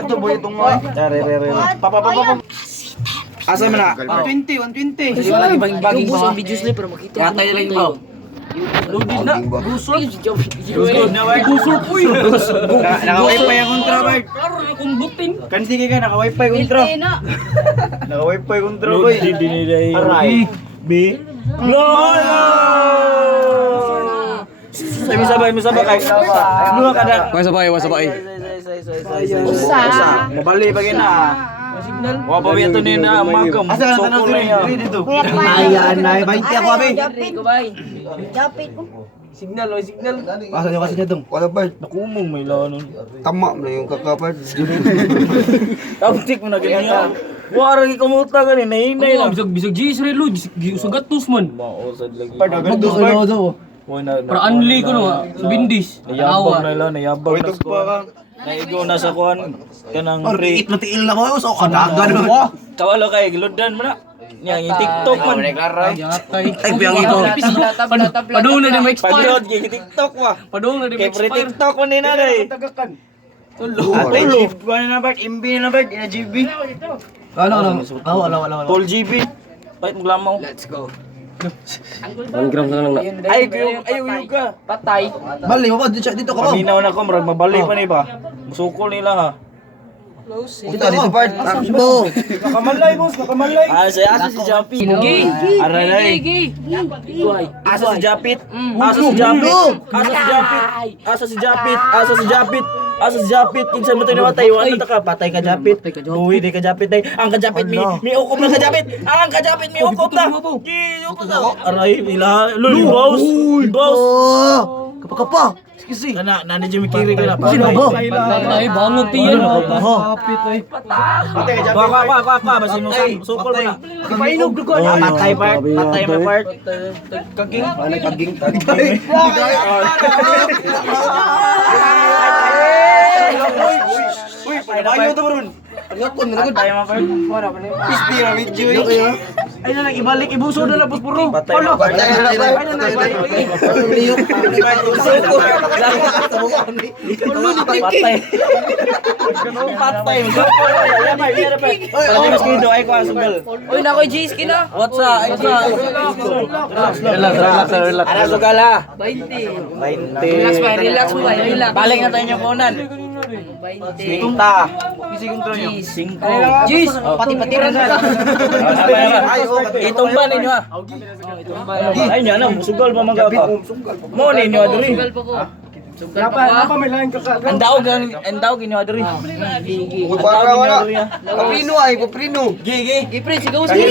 Ito boy itong mo. Asa man na? 120. Kasi wala baging sa video slip pero makita. Yatay lang ibaw. Loaded na. Gusot. Gusot na bay. Gusot. Uy. Naka-wifi ang kontra bay. Karon akong butin. Kan sige ka naka-wifi kontra. Naka-wifi kontra boy. Aray. B. Sabay kay. Mga kada. Wasabay. Usa. Mabali pa gina. Signal. Wa pa biya to ni na magam. Asa ka tanong dito? Ayan na 20 ako abi. Japit ko. Signal. Asa niya kasi dong. Wala part. Nakumong may lawan. Tama na yung kakapart. Taptik mo na ganyan. Wala rin kumuta ka ni nahinay lang. Bisag G's relo, sugat tus man. Mausad lagi. Magdos daw. Para anli ko no, sa bindis. Nayabag na lang, nayabag na ko. Naigo na sa kuan kanang free. Tiil na ko so kadagan. Kawalo kay giludan mo na. Yang yung TikTok man. Ay biyang ito. Padung na di ma-expire. Pagod kay TikTok wa. Padung na di Kay free ma-expire. TikTok man ni na dai. Atay GB kuan na ba? MB na ba? Ina GB. Ano. Full GB. Pait mo lamaw. Let's go. 1 gram na lang na. Ay, ayaw ka. Patay. Bali mo ba dito ka ba? Paminaw na ko, marag mabalik pa ni ba? Musukol nila ha. Dito part. Takbo. Nakamalay boss, nakamalay. Asa si Japit. Gay. Aray. Guay. Asa si Japit. Asa si Japit. Kinsa mo tayo namatay. Wala ta ka. Patay ka Japit. Buwi di ka Japit day. Ang ka Japit mi ukop na ka Japit. Ang ka Japit mi ukop na. Ukop na. Aray, ila. Lulu boss. Kapakapa. Excuse me. Nana Jimmy Kiri ka na. Sino ba? Patay bangon tiyan. Ka. Basin mo sukol mo na. Painog dugo. Patay part. Kaging. Kaging. Uy, paano to bro? Patay mo part. Istira video eh. Ay na lang ibalik ibuso na lang boss puro. Patay. Patay. Mas kido ay ko asugal. Uy, nakoy G's kina. What's up? Relax. Ara sugal ha. 20. Relax mo. Balik na tayo yung punan. 20. Sinta. Isigong to nyo. 5. G's. Pati rin na. Itumba ninyo ha. Ay niya na, musugal pa mga ka. Mo ninyo aduri. Sugal pa ko. Andaw ginyo aduri. Para wala. Paprino ay, paprino. Gigi. Ipre, sigaw